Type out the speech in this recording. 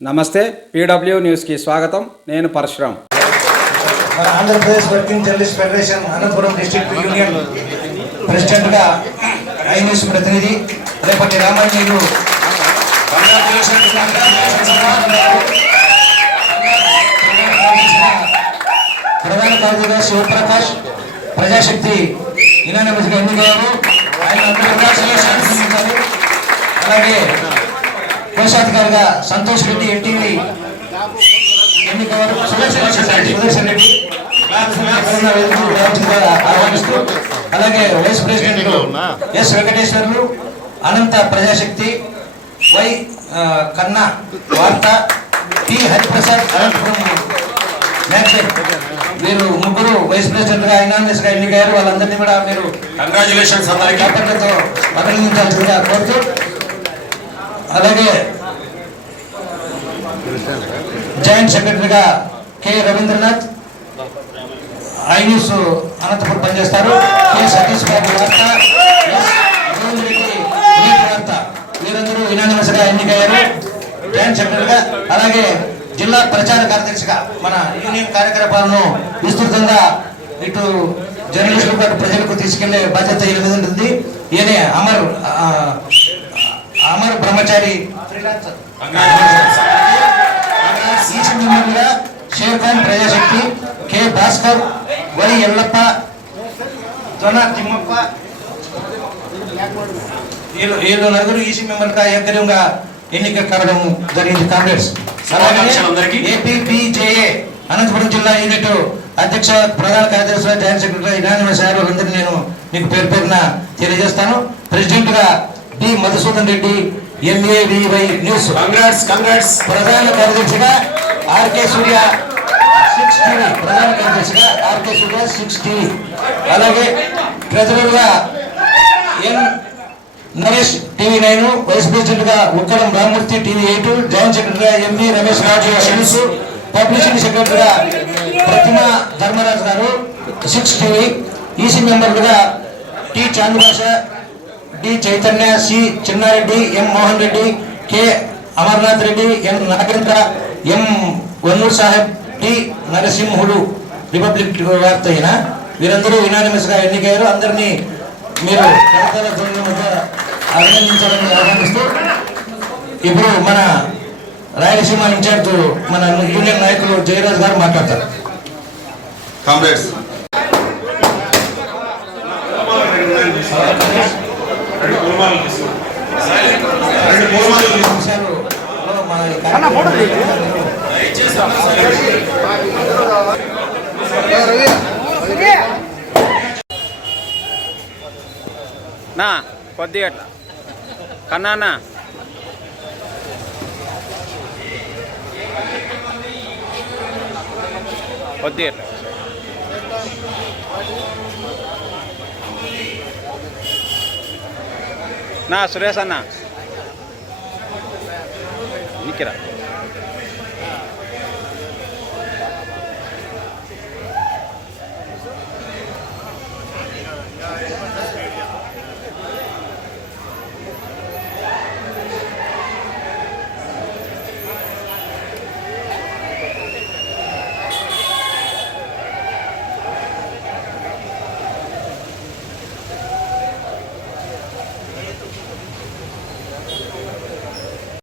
నమస్తే, పీడబ్ల్యూ న్యూస్కి స్వాగతం. నేను పరశురామ్. మన Andhra Pradesh working journalist federation Anantapur district union ప్రెసిడెంట్గా ఐ న్యూస్ ప్రతినిధి రేపటి రామాంజీలు, ప్రధాన కార్యదర్శి శివప్రకాష్, ప్రజాశక్తి యునానిమస్గా ఎన్నికయ్యారు. ఆయన అలాగే కోశాధికారిగా సంతోష్ రెడ్డి ఎన్టీవీ ఎన్నికయ్యారు. సుదర్శన్ రెడ్డి ఆహ్వానిస్తూ, అలాగే vice president S Venkateswarlu, Anantha Prajasakti, Y Kanna Vaartha, T Hariprasad Anantapuram మ్యాక్సిన్, వీరు ముగ్గురు వైస్ ప్రెసిడెంట్ గా యునానిమస్ గా ఎన్నికయ్యారు. వాళ్ళందరినీ కూడా మీరు కంగ్రాచులేషన్స్ అందరికీ అభినందించాల్సిందిగా కోరుతూ, అలాగే జాయింట్ సెక్రటరీగా K Ravindranath I news Anantapuram పనిచేస్తారు. కె సతీష్ బాబు వార్త, గోవింద్ రెడ్డి నీటి వార్త, వీరందరూ యునానిమస్ గా ఎన్నికయ్యారు జాయింట్ సెక్రటరీగా. అలాగే జిల్లా ప్రచార కార్యదర్శిగా మన యూనియన్ కార్యకలాపాలను విస్తృతంగా ఇటు జర్నలిస్టులు పాటు ప్రజలకు తీసుకెళ్లే బాధ్యత ఈ విధంగా ఉంటుంది. ఈయనే అమర్ బ్రహ్మచారి షేర్ ఖాన్ ప్రజాశక్తి, కె భాస్కర్, వై ఎల్లప్ప, జొన తిమ్మప్ప, వీళ్ళు నలుగురు ఈసీ మెంబర్గా ఏకగ్రీవంగా ఎన్నిక కావడం జరిగింది. కాంగ్రెస్ ఏపీబీజేఏ అనంతపురం జిల్లా యూనిట్ అధ్యక్ష, ప్రధాన కార్యదర్శి, జాయింట్ సెక్రటరీ యునానిమస్ అయ్యారు. వాళ్ళందరినీ నేను మీకు పేరు పేరున తెలియజేస్తాను. ప్రెసిడెంట్ గా డి మధుసూదన్ రెడ్డి ఎంఏవివై న్యూస్ కంగ్రాట్స్. ప్రధాన కార్యదర్శిగా ఆర్కే సూర్య 6 టీవీ, ప్రధాన కార్యదర్శిగా ఆర్కే సూర్య 6 టీవీ. అలాగే ట్రెజరర్గా N Naresh TV 9, vice president గా ఉక్కరం రామూర్తి టీవీ 8, జాయింట్ సెక్రటరీగా M V Ramesh Raju news, publicity సెక్రటరీగా ప్రతిమా ధర్మరాజు గారు 6 టీవీ. ఈసీ మెంబర్లుగా T Chandrabhasha, D Chaitanya, C Chinnareddy, M Mohan Reddy, K Amarnath Reddy, M Nagendra, M Vannur Saheb, T Narasimhudu republic Vaartha అయిన వీరందరూ యునానిమస్ గా ఎన్నికయ్యారు. అందరినీ మీరు అభినందించాలని ఆహ్వానిస్తూ, ఇప్పుడు మన రాయలసీమ ఇన్ఛార్జ్ మన యూనియన్ నాయకులు జయరాజ్ గారు మాట్లాడతారు. కాంగ్రెస్ నా కొద్దిగా కన్నా కొద్దిగా నా సురేష్ అన్న నిక్కిరా.